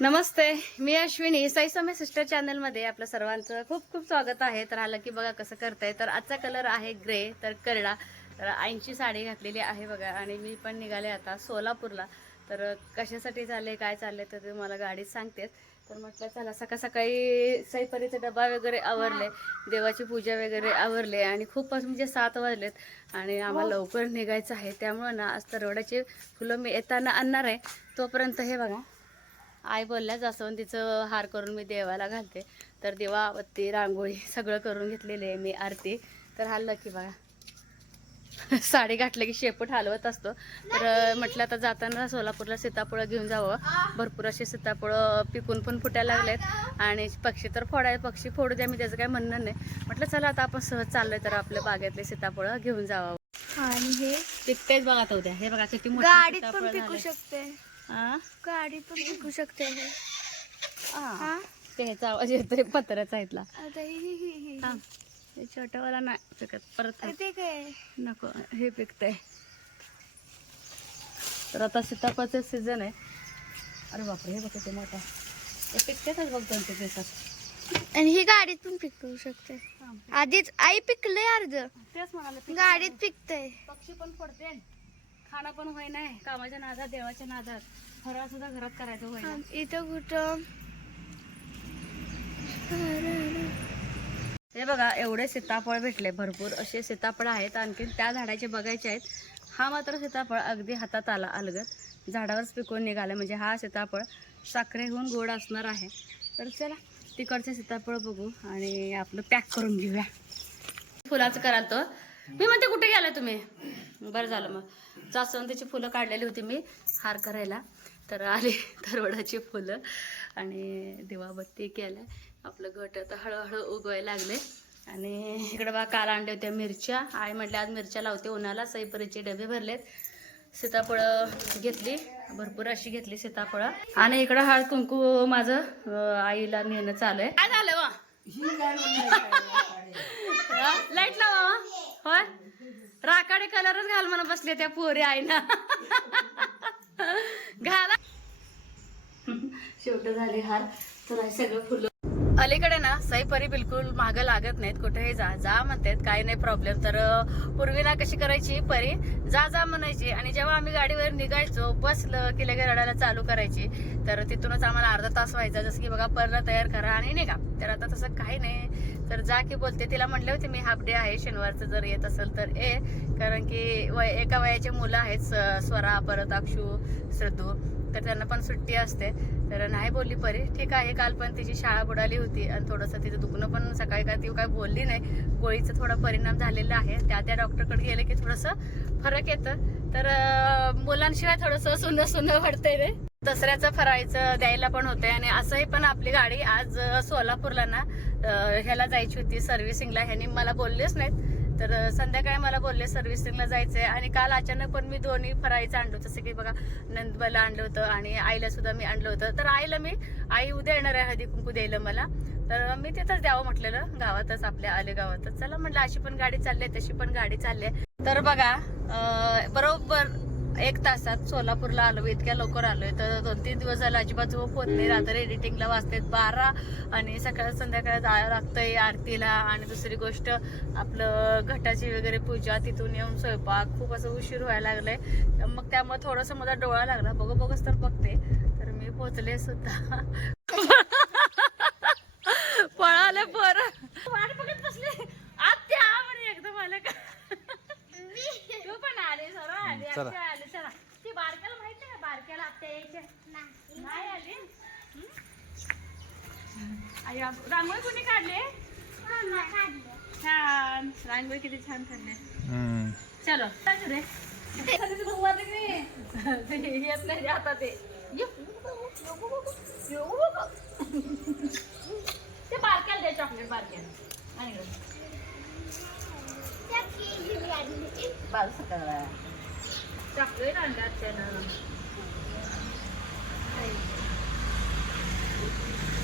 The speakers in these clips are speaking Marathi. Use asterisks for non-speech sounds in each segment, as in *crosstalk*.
नमस्ते मी अश्विनी. साई समय सिस्टर चॅनलमध्ये आपलं सर्वांचं खूप खूप स्वागत आहे. तर आलं की बघा कसं करताय. तर आजचा कलर आहे ग्रे तर करडा. तर आईंची साडी घातलेली आहे बघा. आणि मी पण निघाले आता सोलापूरला. तर कशासाठी चालले काय चालले तर ते मला गाडीत सांगतेच. तर म्हटलं चला सकाळ सकाळी सईपरीचे डबा वगैरे आवरले. देवाची पूजा वगैरे आवरले. आणि खूप म्हणजे सात वाजलेत. आणि आम्हाला लवकर निघायचं आहे. त्यामुळं ना आज तरवड्याचे फुलं मी येताना आणणार आहे. तोपर्यंत हे बघा. आई बोलल्या जास्वंदीचं हार करून मी देवाला घालते. तर देवावत्ती रांगोळी सगळं करून घेतलेली आहे मी आरती. तर हल्लं की बघा *laughs* साडी घातलं की शेपूट हलवत असतो. तर म्हटलं आता जाताना सोलापूरला सीताफळं घेऊन जावं. भरपूर असे सीताफळं पिकून पण फुटायला लागलेत. आणि पक्षी तर फोडाय पक्षी फोडू द्या मी त्याचं काही म्हणणं नाही. म्हटलं चला आता आपण सहज चाललोय तर आपल्या बागेतले सीताफळं घेऊन जावं. आणि हे? पिकतेच बघा उद्या. हे बघा किती मोठे. शकते. हा? गाडीत पण पिकू शकते हे? ते ह्याचा आवाज येतोय पत्र्याचा इथला. ही छोटंवाला नाही पिकत परत ते काय? नको हे पिकतंय तर आता सीताफळचं सीझन आहे. अरे बापरे हे बघ ते मोठा हे पिकतेच बघ दोन दिवसात. आणि ही गाडीत पण पिकू शकते. आधीच आई पिकलंय अर्ध. तेच म्हणाले गाडीत पिकतय. पक्षी पण पडते. खाणं पण होय नाही कामाच्या नादात देवाच्या नादात. फराळ सुद्धा घरात करायचं होय. इथं कुठं? हे बघा एवढे सीताफळ भेटले भरपूर असे सीताफळ आहेत. आणखी त्या झाडाचे बघायचे आहेत. हा मात्र सीताफळ अगदी हातात आला अलगत झाडावरच पिकून निघाले म्हणजे हा सीताफळ साखरेहून गोड असणार आहे. तर चला तिकडचे सीताफळ बघू आणि आपलं पॅक करून घेऊया. फुलाचं कराल तो. मी म्हणते कुठे गेला तुम्ही? बरं झालं मग. जास्वंदीची फुलं काढलेली होती मी हार करायला. तर आली *laughs* तरवडाची फुलं आणि दिवाबत्ती केल्या. आपलं घट आता हळूहळू उगवायला लागले. आणि इकडं बा काल आणले होत्या मिरच्या. आई म्हटल्या आज मिरच्या लावते उन्हाला सईपरीचे डबे भरलेत. सीताफळं घेतली. भरपूर अशी घेतली सीताफळं. आणि इकडं हळद कुंकू माझं आईला नेणं चालू आहे. काय झालं वा? लाइट लावा होय? राखाडे कलरच घाल म्हणून बसले त्या पोरी आईना. *laughs* घाला. *laughs* शेवट झाली हार. तर सगळं फुलं अलीकडे ना सईपरी बिलकुल मागं लागत नाहीत कुठेही जा. जा म्हणतात काही नाही प्रॉब्लेम तर पूर्वी ना कशी करायची परी? जा जा म्हणायची. आणि जेव्हा आम्ही गाडीवर निघायचो बसलं की लगेच रडायला चालू करायची तर तिथूनच आम्हाला अर्धा तास व्हायचा. जसं की बघा पर्ण तयार करा आणि निघा. तर आता तसं काही नाही. तर जा की बोलते. तिला म्हणले होते मी हाफ डे आहे. शनिवारचं जर येत असेल तर ए कारण की वय एका वयाचे मुलं आहेत स- स्वरा परत अक्षू श्रद्धू. तर त्यांना पण सुट्टी असते. तर नाही बोलली परी. ठीक आहे काल पण तिची शाळा बुडाली होती आणि थोडंसं तिचं दुखणं पण सकाळी काय ती काय बोलली नाही. गोळीचा थोडा परिणाम झालेला आहे. त्या त्या डॉक्टरकडे गेले की थोडंसं फरक येतं. तर मुलांशिवाय थोडंसं सुनं सुनं वाटतंय रे. दसऱ्याचं फराळीचं द्यायला पण होते आणि असंही पण आपली गाडी आज सोलापूरला ना ह्याला जायची होती. सर्व्हिसिंगला. ह्यांनी मला बोललेच नाहीत. तर संध्याकाळी मला बोलले सर्व्हिसिंगला जायचंय. आणि काल अचानक पण मी दोन्ही फराळीचं आणलं होतं. जसं की बघा नंदबाला आणलं होतं आणि आईला सुद्धा मी आणलं होतं. तर आईला मी आई उद्या येणार आहे हळदी कुंकू द्यायला मला. तर मी तिथंच द्यावं म्हटलेलं गावातच आपल्या आले गावातच चला म्हटलं अशी पण गाडी चालली आहे, तशी पण गाडी चालली आहे. तर बघा बरोबर एक तासात सोलापूरला आलो इतक्या लवकर आलोय. तर दोन तीन दिवस झाले अजिबात झोप होत नाही रात्री एडिटिंगला वाजतात बारा आणि सकाळ संध्याकाळी जायला लागतंय आरतीला. आणि दुसरी गोष्ट आपलं घटाची वगैरे पूजा तिथून येऊन स्वयंपाक खूप असं उशीर व्हायला लागलाय. तर मग त्यामुळे थोडंसं माझा डोळा लागला. बघ बघच तर बघते. तर मी पोचले सुद्धा. पळाले पर. वाट बघत बसले. आत्या म्हणे एकदम आलं का? तू पण आले सर्व आले आत्या आले चला ती बारक्याला माहिती आहे बारक्याला आत्या यायच्या नाही आली हं? आई, आप- रांगोळी कोणी काढले? छान. रांगोळी किती छान काढले. चलो. काय रे ते येत नाही रे आता ते ये. ये. ते बारक्याला दे चॉकलेट बारक्याला आणि इकडे. बाल सकाळला चॉकलेट आणल्यात त्यानं तो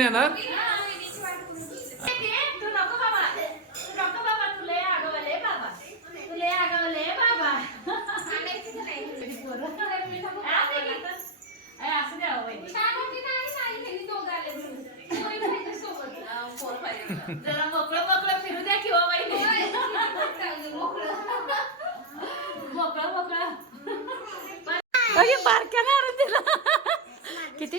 तू पण येणार तू नको बाबा तू नको बाबा तू लय आगावले बाबा तू लय आगावले बाबा असं की? अय, असं द्या हो, वहिनी. जरा मोकळं मोकळं फिरू द्या किंवा वहिनी मोकळं मोकळं अरे बारक्याने आणून दिलं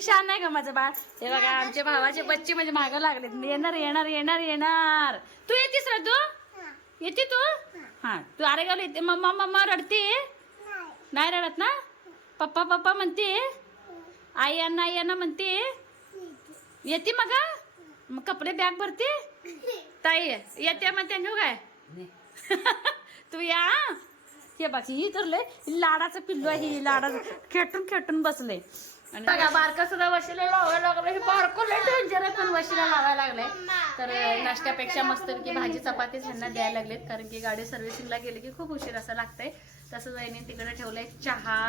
किती छान आहे का माझं बाळ? हे बघा आमच्या भावाचे बच्चे म्हणजे मागं लागले येणार येणार येणार येणार. तू येतेस रे तू येते तू? हा. तू अरे गावला येते मम्मा मम्मा रडते? नाही. रडत ना? पप्पा पप्पा म्हणते? आई अण्णा आई अण्णा म्हणते? येते मग? मग कपडे बॅग भरते? ताई येते म्हणते घेऊ काय तू या. हे बघ ही तर लय लाडाचं पिल्लू आहे ही लाडाचं. खेटून खेटून बसले बघा बारका सुद्धा वशीला लावायला लागलं. हे बारकं लय डेंजर पण वशीला लावायला लागलंय. तर नाश्त्यापेक्षा मस्त की भाजी चपातीच ह्यांना द्यायला लागलेत. कारण की गाडी सर्व्हिसिंगला गेली की खूप उशीर असं लागतंय. तसंच वहिनी तिकडे ठेवलंय चहा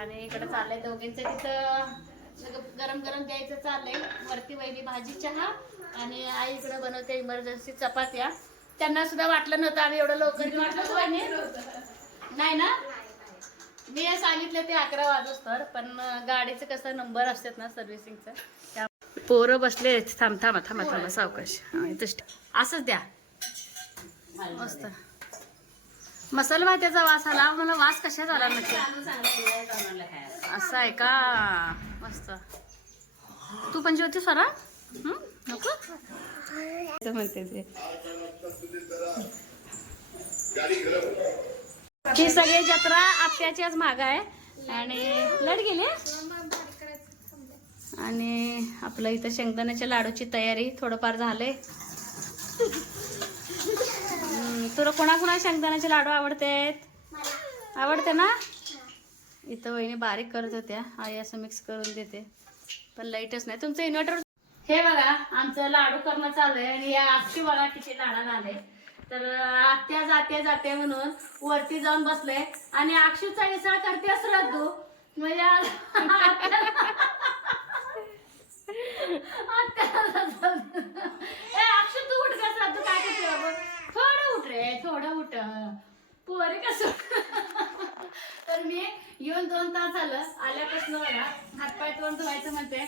आणि इकडे चाललंय दोघींचं तिथं गरम गरम द्यायचं चाललंय. वरती वहिनी भाजी चहा आणि आई इकडे बनवते इमर्जन्सी चपात्या. त्यांना सुद्धा वाटलं नव्हतं आम्ही एवढं लवकर वाटलं नाही ना? मी हे सांगितलं ते अकरा वाजोस्तर पण गाडीचं कसं नंबर असतात ना सर्व्हिसिंगचं त्या पोरं बसले थांब थांबा थांबा थांबा सावकाश. असंच द्या. मस्त. मसाला भात्याचा वास आला. मला वास कशा झाला नक्की असं आहे का? मस्त. तू पण जेवते स्वरा नको? म्हणते ते. ही सगळी जत्रा आत्याच्याच माग आहे. आणि लढ गेली आणि आपलं इथं शेंगदाण्याच्या लाडूची तयारी थोडंफार झाले तुला कोणाकोणा शेंगदाण्याचे लाडू आवडते आवडते ना? इथं वहिनी बारीक करत होत्या. आई असं मिक्स करून देते. पण लाईटच नाही. तुमचं इन्व्हर्टर हे बघा आमचं लाडू करणं चालू आहे आणि या आजची बघा किती लाडा आले. तर आत्या जाते जाते म्हणून वरती जाऊन बसले आणि अक्षूचा विसळ करते श्रद्धू म्हणजे आज अक्षू तू उठ का श्रद्धू काय करते बाबा? थोडं उठ रे थोडं उठ. पोरे कस तर मी येऊन दोन तास झालं. आल्यापासून बघा हातपाय तोंड धुवायचं म्हणते.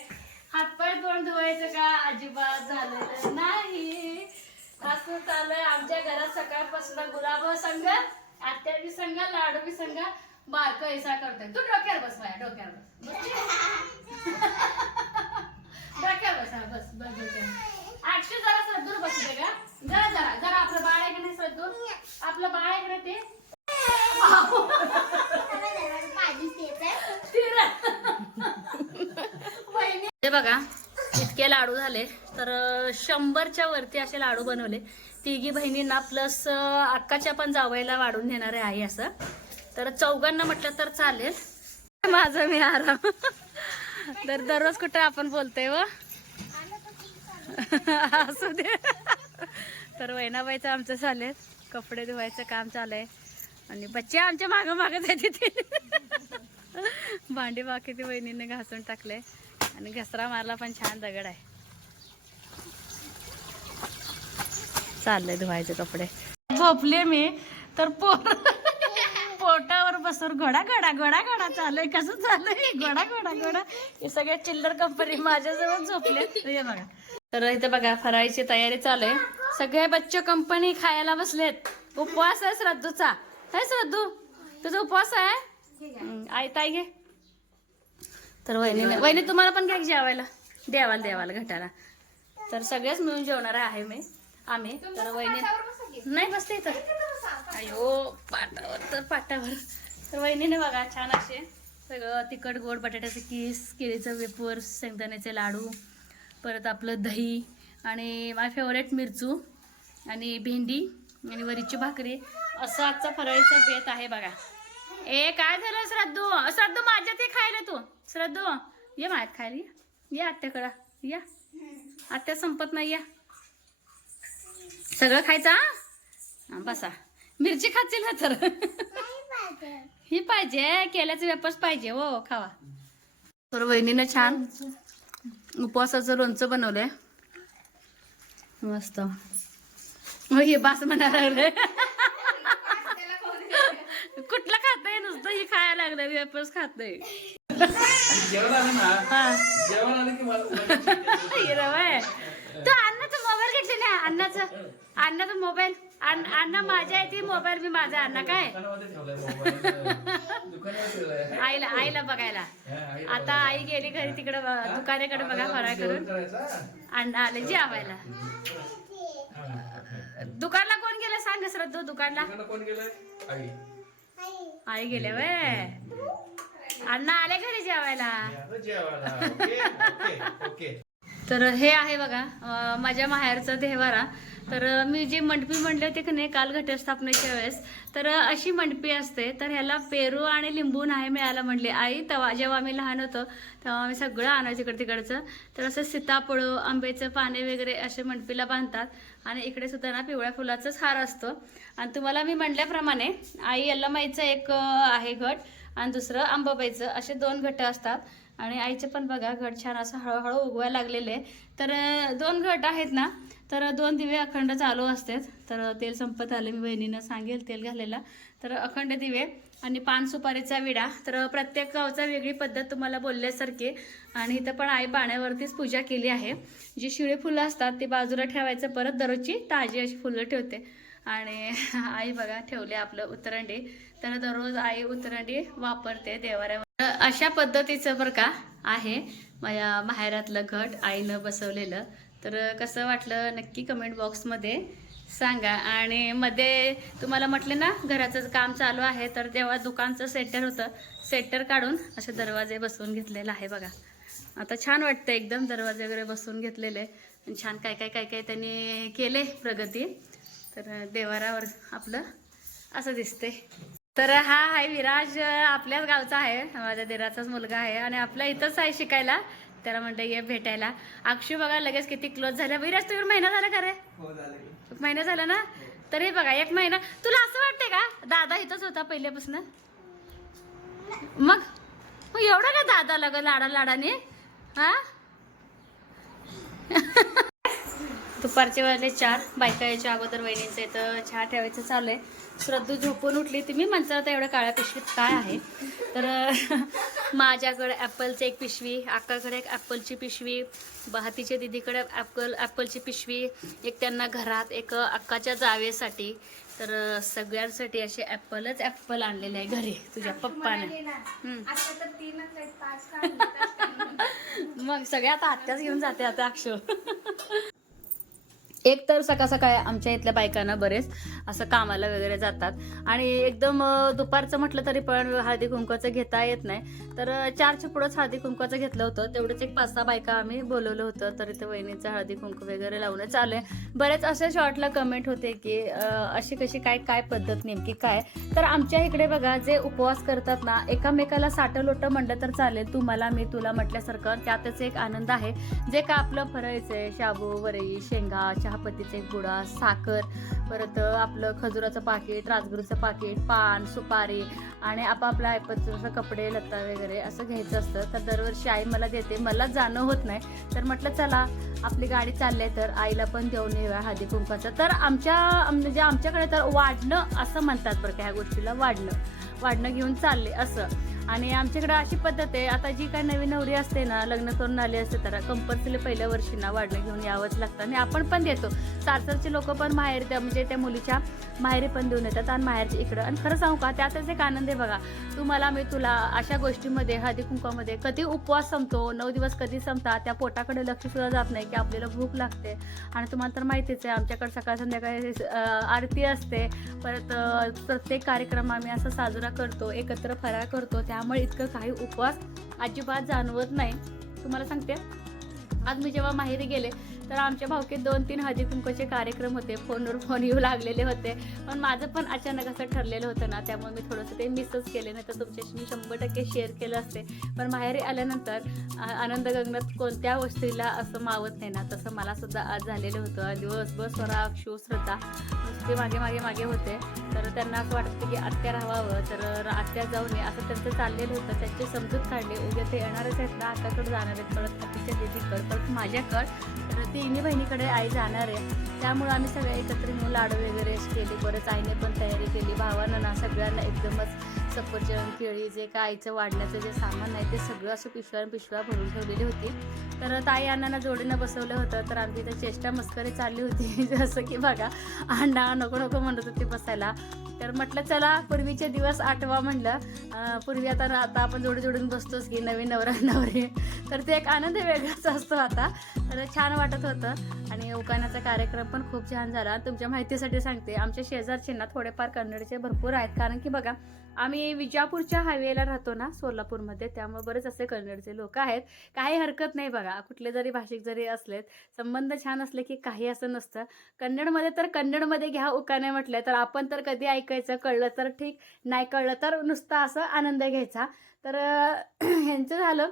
सुद्धा गुलाब संघ आत्या बी संघ लाडू बी संघ बारक ऐसा करतोय. तू डोक्यावर बस बाया डोक्यावर बस. डोक्यावर बस बस बस डोक्यावर जरा सद्दूर बसते का जरा जरा जरा आपलं बाळ आहे का नाही सद्दूर आपलं बाळ आहे का ते? हे बघा इतके लाडू झाले तर शंभरच्या वरती असे लाडू बनवले. तिघी बहिणींना प्लस अक्काच्या पण जावयाला वाढून देणार आहे असं. तर चौघांना म्हटलं तर चालेल. माझं मी आराम. तर दररोज कुठं आपण बोलतोय व असू दे. तर वैनाबाईचं आमचं चालेल. कपडे धुवायचं काम चालू आणि बच्चे आमच्या मागं मागं जायचे ते भांडी बाकी ती वहिनीने घासून टाकले. आणि घसरा मारला पण छान दगड आहे. चाललंय धुवायचे कपडे. झोपले मी तर पोर पोटावर बसून घोडा घोडा घोडा घोडा चालूय कसं चाललंय? घोडा घोडा घोडा. हे सगळे चिल्लर कंपनी माझ्याजवळ झोपले हे बघा. तर इथे बघा फराळीची तयारी चालू आहे. सगळे बच्चे कंपनी खायला बसलेत. उपवास आहे श्रद्धूचा. आहे श्रद्धू? तुझा उपवास आहे? हं, आई ताई घे. तर वहिनी वहिनी तुम्हाला पण घ्या जेवायला. देवाला देवाला घटाला. तर सगळेच मिळून जेवणार आहे मी आम्ही. तर वहिनी नाही बसते इथं. अयो पाटावर तर पाटावर तर वहिनीने बघा छान असे सगळं तिखट गोड बटाट्याचे किस केळीचं वेपर शेंगदाण्याचे लाडू परत आपलं दही आणि माय फेवरेट मिरचू आणि भेंडी आणि वरीची भाकरी. असं आजचा फराळीचा बेत आहे बघा. ए काय झालं श्रद्धू श्रद्धू माझ्यात ये खायला तू. श्रद्धू ये माझ्यात खायला ये. या आत्याकडं. या. आत्या संपत नाही या. सगळं खायचं बसा. मिरची खातील ना तर. ही पाहिजे केल्याचं वेपच पाहिजे हो खावा. तर वहिनीनं छान उपवासाचं लोणचं बनवलंय. मस्त. हो हे बास म्हणायला लागलंय. कुठलं खातंय नुसतं ही खायला लागलं वेपर्स खातंय. जेवण आलं ना? हा. जेवण आलं की अण्णाचा अण्णाचा मोबाईल अण्ण- माझ्या आहे ती मोबाईल मी माझा अण्णा काय? आईला आईला बघायला. आता आई गेली घरी तिकडे दुकानाकडे बघा फराळ जेवण करून. अण्णा आले जेवायला दुकानला कोण गेलं सांग श्रद्धू दुकानला? कोण आई. गेले वय अण्णा आले घरी जेवायला? जेवायला. Okay okay okay. तर हे आहे बघा माझ्या माहेरचा देवारा. तर मी जे मंडपी म्हणले होते की नाही काल घटस्थापनेच्या वेळेस. तर अशी मंडपी असते तर ह्याला पेरू आणि लिंबू नाही मिळायला म्हणले. आई तेव्हा जेव्हा आम्ही लहान होतो तेव्हा आम्ही सगळं आणायचं इकडे तिकडचं. तर असं सीताफळं आंब्याचं पाने वगैरे असे मंडपीला बांधतात. आणि इकडे सुद्धा ना पिवळ्या फुलाचाच हार असतो. आणि तुम्हाला मी म्हणल्याप्रमाणे आई यल्लमाईचं एक आहे घट. आणि दुसरं आंबाबाईचं. असे दोन घट असतात. आणि आईचे पण बघा घट छान असं हळूहळू उगवायला लागलेले तर दोन घट आहेत ना तर दोन दिवे अखंड चालू असतात. तर तेल संपत आले मी बहिणीनं सांगेल तेल घालायला. तर अखंड दिवे आणि पान सुपारीचा विडा. तर प्रत्येक गावचा वेगळी पद्धत तुम्हाला बोलल्यासारखी आणि इथं पण आई पाण्यावरतीच पूजा केली आहे. जी शिळे फुलं असतात ती बाजूला ठेवायचं परत दररोजची ताजी अशी फुलं ठेवते. आणि *laughs* आई बघा ठेवले आपलं उतरंडी. तर दररोज आई उतरंडी वापरते देवाऱ्यावर. अशा पद्धतीचं बरं का आहे. माझ्या माहेरातलं घट आईनं बसवलेलं. तर कसं वाटलं नक्की कमेंट बॉक्समध्ये सांगा. आणि मध्ये तुम्हाला म्हटले ना घराचं काम चालू आहे तर तेव्हा दुकानचं सेटर होतं. सेटर काढून असे दरवाजे बसवून घेतलेलं आहे बघा. आता छान वाटतं एकदम दरवाजे वगैरे बसवून घेतलेले. आणि छान काय काय काय काय त्यांनी केले प्रगती. तर देवारावर आपलं असं दिसते तर हा आहे विराज आपल्याच गावचा आहे. माझ्या दिराचाच मुलगा आहे आणि आपल्या इथंच आहे शिकायला. त्याला म्हणलं ये भेटायला. अक्षू बघा लगेच किती क्लोज झाल्या. विराज तुझ्या महिना झाला का रे? एक महिना झाला ना? तर हे बघा एक महिना. तुला असं वाटतंय का? दादा इथंच होता पहिल्यापासून? मग? मग एवढा का दादा लग लाडा लाडाने हा? *laughs* दुपारचे वाजले चार. बायका यायच्या अगोदर वहिनींचं इथं चहा ठेवायचं चालू आहे. श्रद्धू झोपून उठली तुम्ही म्हणता आता एवढ्या काळ्या पिशवीत काय आहे? तर *laughs* माझ्याकडे ॲपलची एक पिशवी अक्काकडे एक ॲपलची पिशवी बहातीच्या दिदीकडे ॲपल ॲपलची पिशवी एक त्यांना घरात एक अक्काच्या जावेसाठी. तर सगळ्यांसाठी असे ॲपलच ॲपल आणलेले आहे घरी तुझ्या पप्पाने. *laughs* मग सगळ्या आता आत्याच घेऊन जाते आता अक्षर *laughs* एक तर सकाळ सकाळी आमच्या इथल्या बायकांना बरेच असं कामाला वगैरे जातात. आणि एकदम दुपारचं म्हटलं तरी पण हळदी कुंकवाचं घेता येत नाही. तर चारच्या पुढंच हळदी कुंकवाचं घेतलं होतं. तेवढंच एक पाच सहा बायका आम्ही बोलवलं होतं. तर इथे वहिनीचं हळदी कुंकू वगैरे लावणं चालू आहे. बरेच असे शॉर्टला कमेंट होते की अशी कशी काय काय पद्धत नेमकी काय? तर आमच्या इकडे बघा जे उपवास करतात ना एकामेकाला साठं लोटं म्हणलं तर चालेल. तुम्हाला मी तुला म्हटल्यासारखं त्यातच एक आनंद आहे. जे का आपलं फरायचं आहे शाबू वरई शेंगा चहापत्तीचे एक साखर परत आपलं खजुराचं पाकिट राजगुरूचं पाकिट पान सुपारी आणि आपापल्या ऐपतीचं कपडे लत्ता वगैरे असं घ्यायचं असतं. तर दरवर्षी आई मला देते. मला जाणं होत नाही. तर म्हटलं चला आपली गाडी चालली आहे तर आईला पण देऊन येऊया हळदी कुंकाचं तर आमच्या म्हणजे आमच्याकडे तर वाढणं असं म्हणतात बरं का ह्या गोष्टीला वाढणं. वाढणं घेऊन चालले असं. आणि आमच्याकडे अशी पद्धत आहे आता जी काय नवीन नवरी असते ना लग्न करून आली असते तर कंपल्सरी पहिल्या वर्षी ना वाढणं घेऊन यावंच लागतं आणि आपण पण देतो. सासरचे लोक पण माहेर त्या म्हणजे त्या मुलीच्या माहेरी पण देऊन येतात आणि माहेरच्या इकडं. आणि खरं सांगू का त्यातच एक आनंद आहे बघा. तुम्हाला मी तुला अशा गोष्टीमध्ये हळदी कुंकामध्ये कधी उपवास संपतो नऊ दिवस कधी संपतात त्या पोटाकडे लक्ष सुद्धा जात नाही की आपल्याला भूक लागते. आणि तुम्हाला तर माहितीच आहे आमच्याकडे सकाळ संध्याकाळी आरती असते. परत प्रत्येक कार्यक्रम आम्ही असं साजरा करतो एकत्र फराळ करतो त्यामुळे इतकं काही उपवास अजिबात जाणवत नाही. तुम्हाला सांगते. आज मी जेव्हा माहेरी गेले तर आमच्या भावकीत दोन तीन हळदी कुंकूचे कार्यक्रम होते. फोनवर फोन येऊ लागलेले होते. पण माझं पण अचानक असं ठरलेलं होतं ना त्यामुळे मी थोडंसं ते मिसच केले. नाही तर तुमच्याशी मी शंभर टक्के शेअर केलं असते. पण माहेरी आल्यानंतर आ- आनंद गगनात कोणत्या गोष्टीला असं मावत नाही ना तसं मला सुद्धा आज झालेलं होतं. दिवसभर स्वरा अक्षू श्रद्धा नुसते मागे मागे मागे होते. तर त्यांना असं वाटतं की आत्या राहावं. तर आत्या जाऊ नये. असं त्यांचं चाललेलं होतं. त्यांची समजूत काढली. उद्या ते येणारच आहेत ना आकाकडे जाणार आहेत. परत हातीच्या दिदीकड परत माझ्याकडं. तर तिन्ही बहिणीकडे आई जाणार आहे. त्यामुळं आम्ही सगळे एकत्र मिळून लाडू वगैरे केले. परत आईने पण तयारी केली. भावानं ना सगळ्यांना एकदमच सफरचंद केळी जे काय आईचं वाढण्याचं जे सामान आहे ते सगळं असं पिशव्या पिशव्या भरून ठेवलेली होती. तर ताई अण्णांना जोडीनं बसवलं होतं तर आमची इथं चेष्टा मस्करी चालली होती. *laughs* जसं की बघा अण्णा नको नको म्हणत होते बसायला. तर म्हटलं चला पूर्वीचे दिवस आठवा म्हणलं. पूर्वी आता आता आपण जोडी जोडून बसतोच की नवीन नवरा नवरी. तर ते एक आनंद वेगळाच असतो आता. तर छान वाटत होतं. आणि उकाण्याचा कार्यक्रम पण खूप छान झाला. तुमच्या माहितीसाठी सांगते आमच्या शेजारचे ना थोडेफार कन्नडचे भरपूर आहेत. कारण की बघा आम्ही विजापूरच्या हायवेला राहतो ना सोलापूरमध्ये त्यामुळे बरेच असे कन्नडचे लोक आहेत. काही हरकत नाही बघा कुठले जरी भाषिक जरी असलेत संबंध छान असले की काही असं नसतं. कन्नडमध्ये तर कन्नडमध्ये घ्या उकाने म्हटलं तर आपण तर कधी ऐकायचं कळलं तर ठीक नाही कळलं तर नुसता असं आनंद घ्यायचा. तर *clears throat* ह्यांचं झालं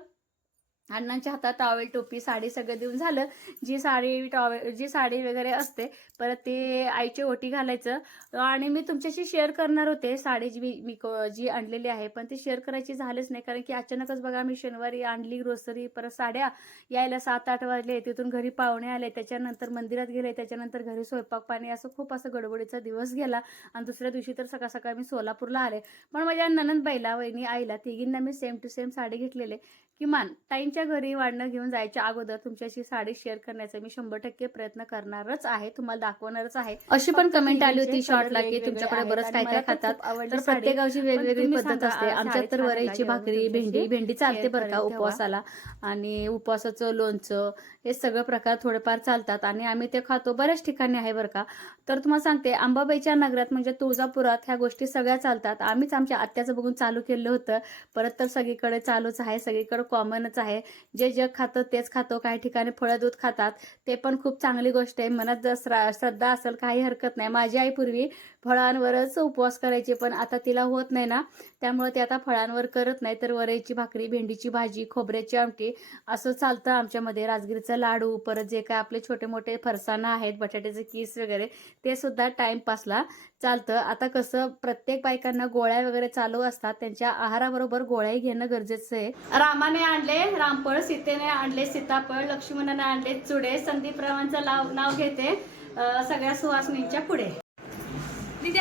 अण्णांच्या हातात टॉवेल टोपी साडी सगळं देऊन झालं. जी साडी टॉवेल जी साडी वगैरे असते परत ते आईची ओटी घालायचं. आणि मी तुमच्याशी शेअर करणार होते. साडी जी मी मी को- जी आणलेली आहे पण ती शेअर करायची झालीच नाही कारण की अचानकच बघा मी शनिवारी आणली ग्रोसरी परत साड्या. यायला सात आठ वाजले तिथून घरी पाहुणे आले त्याच्यानंतर मंदिरात गेले त्याच्यानंतर घरी स्वयंपाक पाणी असं खूप असं गडबडीचा दिवस गेला. आणि दुसऱ्या दिवशी तर सकाळ सकाळ मी सोलापूरला आले. पण माझ्या ननंदबाईला वहिनी आईला तिघींना मी सेम टू सेम साडी घेतलेले किमान ताईंच्या घरी वाढणं घेऊन जायच्या अगोदर तुमच्याशी साडी शेअर करण्याचा मी शंभर टक्के प्रयत्न करणारच आहे तुम्हाला दाखवणारच आहे. अशी पण कमेंट आली होती शॉर्टला की तुमच्याकडे बरंच काय काय खातात? तर प्रत्येक गावची वेगवेगळी पद्धत असते. आमच्यात तर वरईची भाकरी भेंडी भेंडी चालते बरं का उपवासाला. आणि उपवासाचं लोणचं हे सगळं प्रकार थोडेफार चालतात आणि आम्ही ते खातो. बऱ्याच ठिकाणी आहे बरं का. तर तुम्हाला सांगते अंबाबाईच्या नगरात म्हणजे तुळजापुरात ह्या गोष्टी सगळ्या चालतात. आम्हीच आमच्या आत्याचं बघून चालू केलं होतं. परत तर सगळीकडे चालूच आहे. सगळीकडे कॉमनच आहे. जे जग खातं तेच खातो काही ठिकाणी फळं दूध खातात ते पण खूप चांगली गोष्ट आहे. मनात जर श्रद्धा असेल काही हरकत नाही. माझी आई पूर्वी फळांवरच उपवास करायची पण आता तिला होत नाही ना. त्यामुळे ते आता फळांवर करत नाही तर वरईची भाकरी भेंडीची भाजी खोबऱ्याची आमटी असं चालतं आमच्यामध्ये. राजगिरीचा लाडू परत जे काय आपले छोटे मोठे फरसाणं आहेत बटाट्याचे किस वगैरे ते सुद्धा टाइमपासला चालतं. आता कसं प्रत्येक बायकांना गोळ्या वगैरे चालू असतात त्यांच्या आहाराबरोबर गोळ्याही घेणं गरजेचं आहे. रामाने आणले रामफळ सीतेने आणले सीताफळ लक्ष्मणाने आणले चुडे. संदीप रावांचं नाव नाव घेते सगळ्या सुवासनींच्या पुढे.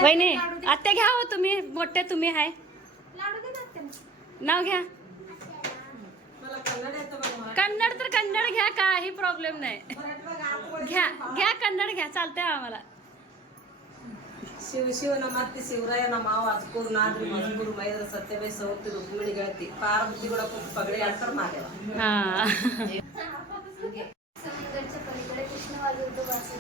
वहिनी आत्या घ्या हो तुम्ही मोठे तुम्ही आहे नाव घ्या कन्नड तर कन्नड घ्या काही प्रॉब्लेम नाही घ्या घ्या कन्नड घ्या चालतंय आम्हाला ಶಿವ ಶಿವನ ಮತ್ತೆ ಶಿವರಾಯನ ಮಾವ ಅಜ್ಕೂರ್ ನಾದ್ರಿ ಮಜ್ಬೂರ್ ಮೈದ್ರ ಸತ್ಯವೇ ಸೌತಿ ರುಕ್ಮಿಣಿ ಗೆಳತಿ ಪಾರ್ವತಿ ಕೂಡ ಕುಂತು ಪಗಡೆ ಆಡ್ತಾರ ಮಾದೇವ हा समुद्राच्या पलीकडे कृष्ण वाजवतो वासुरी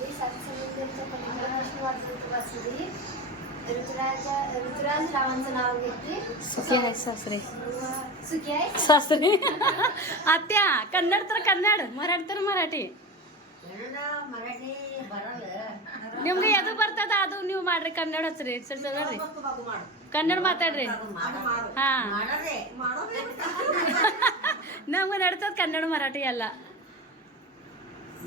ऋतुराजा ऋतुराज रावांचं नाव घेते सुखी आहे सासरे सुखी आहे सासरे आत्या कन्नड तर कन्नड मराठी तर ಮರಾಠಿ ನಿಮ್ಗೆ ಎದು ಬರ್ತದ ಅದು ನೀವು ಮಾಡ್ರಿ ಕನ್ನಡ ಹಚ್ರಿ ಸರ್ ನೋಡ್ರಿ ಕನ್ನಡ ಮಾತಾಡ್ರಿ ಹಾ ನಮ್ಗೆ ನಡ್ತದ ಕನ್ನಡ ಮರಾಠಿ ಎಲ್ಲ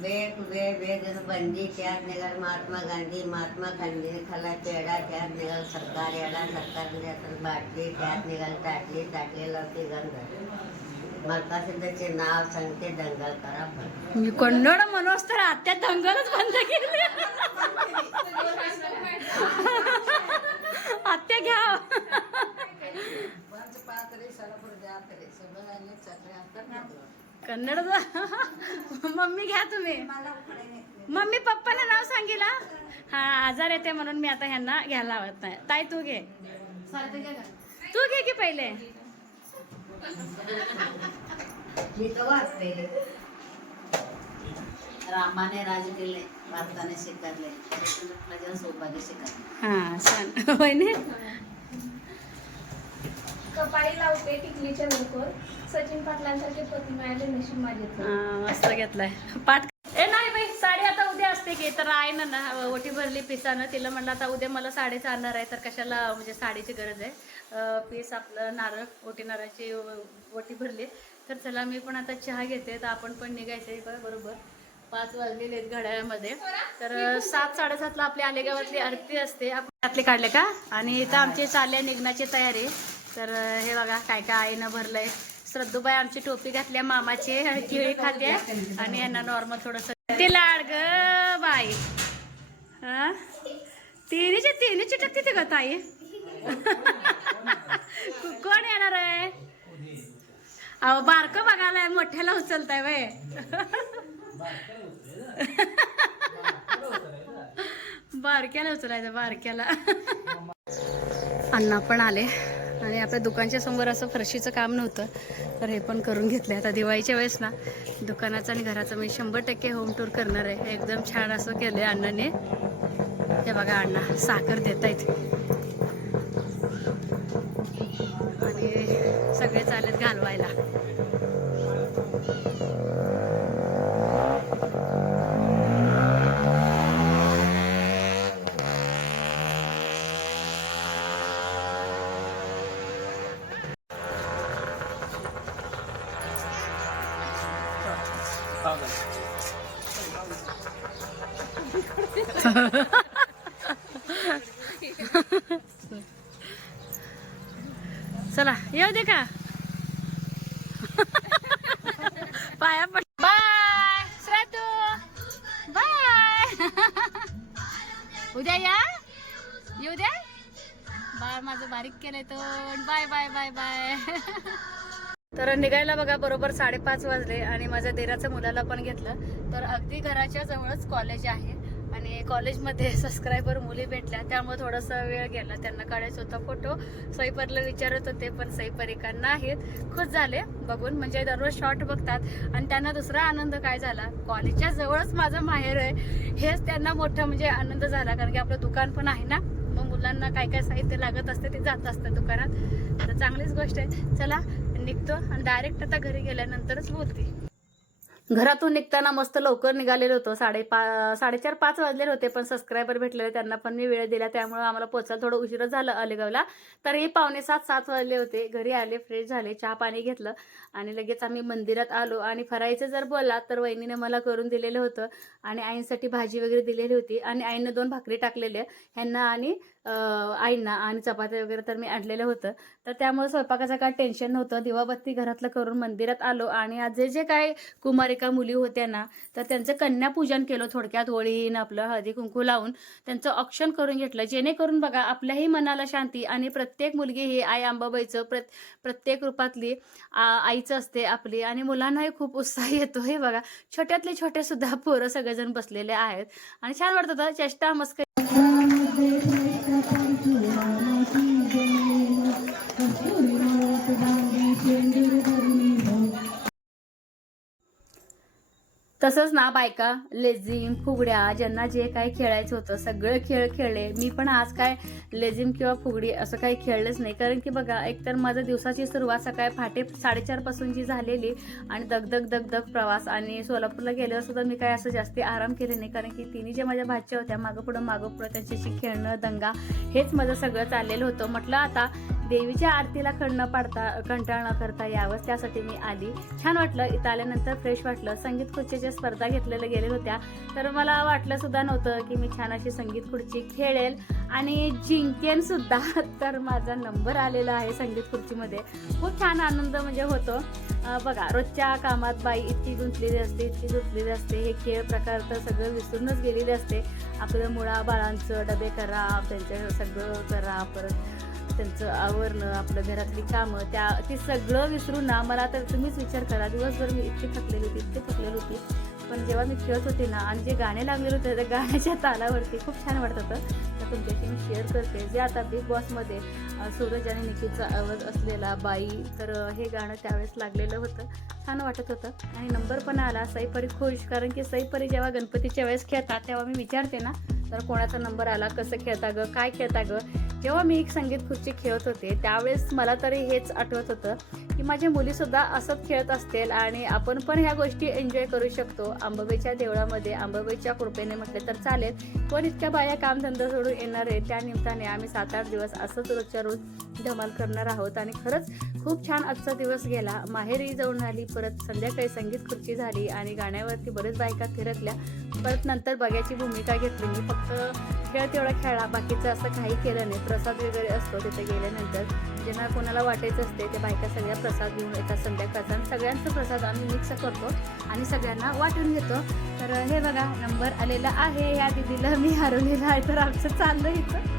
वेग वेग वेग बंदी त्यात निघाल महात्मा गांधी महात्मा गांधी खाला पेढा त्यात निघाल सरकार येडा सरकार निघाल बाटली त्यात निघाल ताटली ताटली लावते गंध. मल्कासिद्धचे नाव सांगते दंगल करा बंद. मी कन्नड मनोज तर आत्या दंगलच बंद केली. आत्या घ्या. कन्नड *laughs* मम्मी घ्या तुम्ही. मम्मी पप्पाने नाव सांगितला? हा आजार येते म्हणून मी आता ह्यांना घ्यायला लावत नाही. ताई तू घे. तू घे की पहिले. रामाने राज केले भारताने स्वीकारले. हा छान. वहिनी कपाळी लावते टिकलीच्या वरकोर सचिन पाटलांसारखे पती मिळाले नशीब माझे मस्त घेतलाय. पाठ ए नाही बाई साडी आता उद्या असते की. तर आहे ना ना ओटी भरली पिसानं तिला म्हणलं आता उद्या मला साडी चालणार आहे तर कशाला म्हणजे साडीची गरज आहे. पीस आपलं नारळ ओटी नारळाची ओटी भरली. तर चला मी पण आता चहा घेते. तर आपण पण निघायचंय बरं बरोबर. पाच वाजलेले आहेत घड्याळामध्ये. तर सात साडेसातला आपली आलेगावातली आरती असते. आपण त्यातले काढले का? आणि इथं आमची चालल्या निघण्याची तयारी. तर हे बघा काय काय आईनं भरलंय. श्रद्धूबाई आमची टोपी घातल्या मामाची केळी खाते आणि यांना नॉर्मल थोडस ते लाड ग बाई. हा? तिन्हीच्या तिन्ही चिटक तिथे ग ताई. कोण येणार आहे? अहो बारक बघायला मोठ्याला उचलताय बाय बारक्याला उचलायचं बारक्याला. अण्णा पण आले. आणि आपल्या दुकानच्या समोर असं फरशीचं काम नव्हतं. तर हे पण करून घेतलं आता दिवाळीच्या वेळेस ना दुकानाचं आणि घराचं मी शंभर टक्के होम टूर करणार आहे. एकदम छान असं केलं आहे अण्णाने. हे बघा अण्णा साखर देत आहेत आणि सगळे चालत घालवायला. निघायला बघा बरोबर साडेपाच वाजले आणि माझ्या देराचं मुलाला पण घेतलं. तर अगदी घराच्या जवळच कॉलेज आहे आणि कॉलेजमध्ये सबस्क्रायबर *laughs* मुली भेटल्या. त्यामुळे थोडासा वेळ गेला. त्यांना काढायचा होता फोटो सईपरला विचारत होते पण सईपरिका नाहीत. खुश झाले बघून. म्हणजे दररोज शॉर्ट बघतात. आणि त्यांना दुसरा आनंद काय झाला? कॉलेजच्या जवळच माझं माहेर आहे. हेच त्यांना मोठं म्हणजे आनंद झाला. कारण की आपलं दुकान पण आहे ना? मग मुलांना काय काय साहित्य लागत असते ते जात असतं दुकानात. तर चांगलीच गोष्ट आहे. चला निघतो आणि डायरेक्ट आता घरी गेल्यानंतरच बोलते. घरातून निघताना मस्त लवकर निघालेलो होतो. साडेपा साडेचार पाच वाजलेले होते पण सबस्क्रायबर भेटलेले त्यांना पण मी वेळ दिला. त्यामुळे आम्हाला पोचायला थोडं उशीर झालं अलेगावला हे पावणे सात सात वाजले होते. घरी आले फ्रेश झाले चहा पाणी घेतलं आणि लगेच आम्ही मंदिरात आलो. आणि फरायचं जर बोलला तर वहिनीने मला करून दिलेलं होतं. आणि आईंसाठी भाजी वगैरे दिलेली होती. आणि आईनं दोन भाकरी टाकलेल्या. ह्यांना आणि आईंना आणि चपात्या वगैरे तर मी आणलेलं होतं. तर त्यामुळे स्वयंपाकाचं काय टेन्शन नव्हतं. दिवाबत्ती घरातलं करून मंदिरात आलो. आणि आज जे जे काय कुमारिका एका मुली होत्या ना तर त्यांचं कन्यापूजन केलं थोडक्यात होळीनं आपलं हळदी कुंकू लावून. त्यांचं ऑप्शन करून घेतलं. जेणेकरून बघा आपल्याही मनाला शांती आणि प्रत्येक मुलगी ही आई आंबाबाईचं प्र प्रत्येक रूपातली आ, आईचं असते आपली. आणि मुलांनाही खूप उत्साह येतो हे बघा. छोट्यातले छोटे सुद्धा पोरं सगळेजण बसलेले आहेत. आणि छान वाटत होतं चेष्टा मस्क *laughs* तसंच ना बायका लेझिम फुगड्या ज्यांना जे काही खेळायचं होतं सगळे खेळ खेळले. मी पण आज काय लेझिम किंवा फुगडी असं काही खेळलंच नाही. कारण की बघा एकतर माझं दिवसाची सुरुवात सकाळी पहाटे साडेचारपासून जी झालेली आणि दगदग दगदग प्रवास आणि सोलापूरला गेल्यावर सुद्धा मी काय असं जास्ती आराम केले नाही. कारण की तिन्ही ज्या माझ्या भाच्या होत्या मागं पुढं मागं पुढं त्यांच्याशी खेळणं दंगा हेच माझं सगळं चाललेलं होतं. म्हटलं आता देवीच्या आरतीला खंड पाडता कंटाळ न करता यावं त्यासाठी मी आली. छान वाटलं. इथं आल्यानंतर फ्रेश वाटलं. संगीत खुर्चीच्या स्पर्धा घेतलेल्या गेल्या होत्या. तर मला वाटलं सुद्धा नव्हतं की मी छान अशी संगीत खुर्ची खेळेल. आणि जिंकेन सुद्धा *laughs* तर माझा नंबर आलेला आहे संगीत खुर्चीमध्ये. खूप छान आनंद म्हणजे होतो. बघा रोजच्या कामात बाई इतकी गुंतलेली असते इतकी गुंतलेली असते. हे खेळ प्रकार तर सगळं विसरूनच गेलेले असते. आपलं मुळा बाळांचं डबे करा त्यांचं सगळं करा परत त्यांचं आवरणं आपलं घरातली कामं त्या ते सगळं विसरून ना. मला तर तुम्हीच विचार करा. दिवसभर मी इतकी थकलेली होती इतकी थकलेली होती. पण जेव्हा मी खेळत होते ना आणि जे गाणे लागलेले होते त्या गाण्याच्या तालावरती खूप छान वाटत होतं. तर तुमच्याशी मी शेअर करते. जे आता बिग बॉसमध्ये सूरज आणि निकीचा आवाज असलेला बाई तर हे गाणं त्यावेळेस लागलेलं होतं. छान वाटत होतं. आणि नंबर पण आला सईपरी खुश. कारण की सईपरी जेव्हा गणपतीच्या वेळेस खेळतात तेव्हा मी विचारते ना तर कोणाचा नंबर आला कसं खेळता गं काय खेळता गं? जेव्हा मी एक संगीत खुर्ची खेळत होते त्यावेळेस मला तरी हेच आठवत होतं की माझ्या मुलीसुद्धा असंच खेळत असतील आणि आपण पण ह्या गोष्टी एन्जॉय करू शकतो. आंबाबाईच्या देवळामध्ये आंबाबाईच्या कृपेने म्हटले तर चालेल. पण इतक्या बाया कामधंदा सोडून येणार आहे? त्या निमित्ताने आम्ही सात आठ दिवस असंच रोजच्या रोज धमाल करणार आहोत आणि खरंच खूप छान आजचा दिवस गेला. माहेरी जाऊन आली परत संध्याकाळी संगीत खुर्ची झाली आणि गाण्यावरती बरेच बायका फिरकल्या परत नंतर बघ्याची भूमिका घेतली. मी फक्त खेळ तेवढा खेळला बाकीचं असं काही केलं नाही. प्रसाद वगैरे असतो तिथे गेल्यानंतर ज्यांना कोणाला वाटायचं असते त्या बायका सगळ्या प्रसाद घेऊन येतात संध्याकाळचा. आणि सगळ्यांचा प्रसाद आम्ही मिक्स करतो आणि सगळ्यांना वाटून घेतो. तर हे बघा नंबर आलेला आहे या दिदीला. मी हरवलेला आहे तर आमचं चाललं इथं.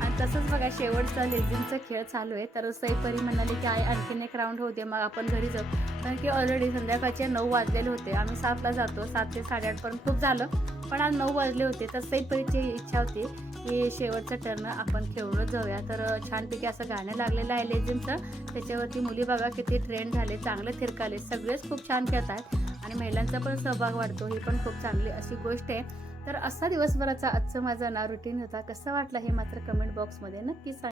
आणि तसंच बघा शेवटचा लेझिमचा खेळ चालू आहे. तर सईपरी म्हणाली की आई आणखीन एक राऊंड होते मग आपण घरी जाऊ. कारण की ऑलरेडी संध्याकाळचे नऊ वाजलेले होते. आम्ही सातला जातो सात ते साडेआठपर्यंत खूप झालं. पण आज नऊ वाजले होते तर सईपरीची इच्छा होती की शेवटचं टर्न आपण खेळूनच जाऊया. तर छानपैकी असं गाणं लागलेलं आहे लेझिमचं. त्याच्यावरती मुली बघा किती ट्रेंड झाले चांगले थिरकाले. सगळेच खूप छान खेळतात आणि महिलांचा पण सहभाग वाढतो. ही पण खूप चांगली अशी गोष्ट आहे. तर असा दिवसभराचा आजचं माझा ना रुटीन होता. कसं वाटलं हे मात्र कमेंट बॉक्समध्ये नक्की सांग.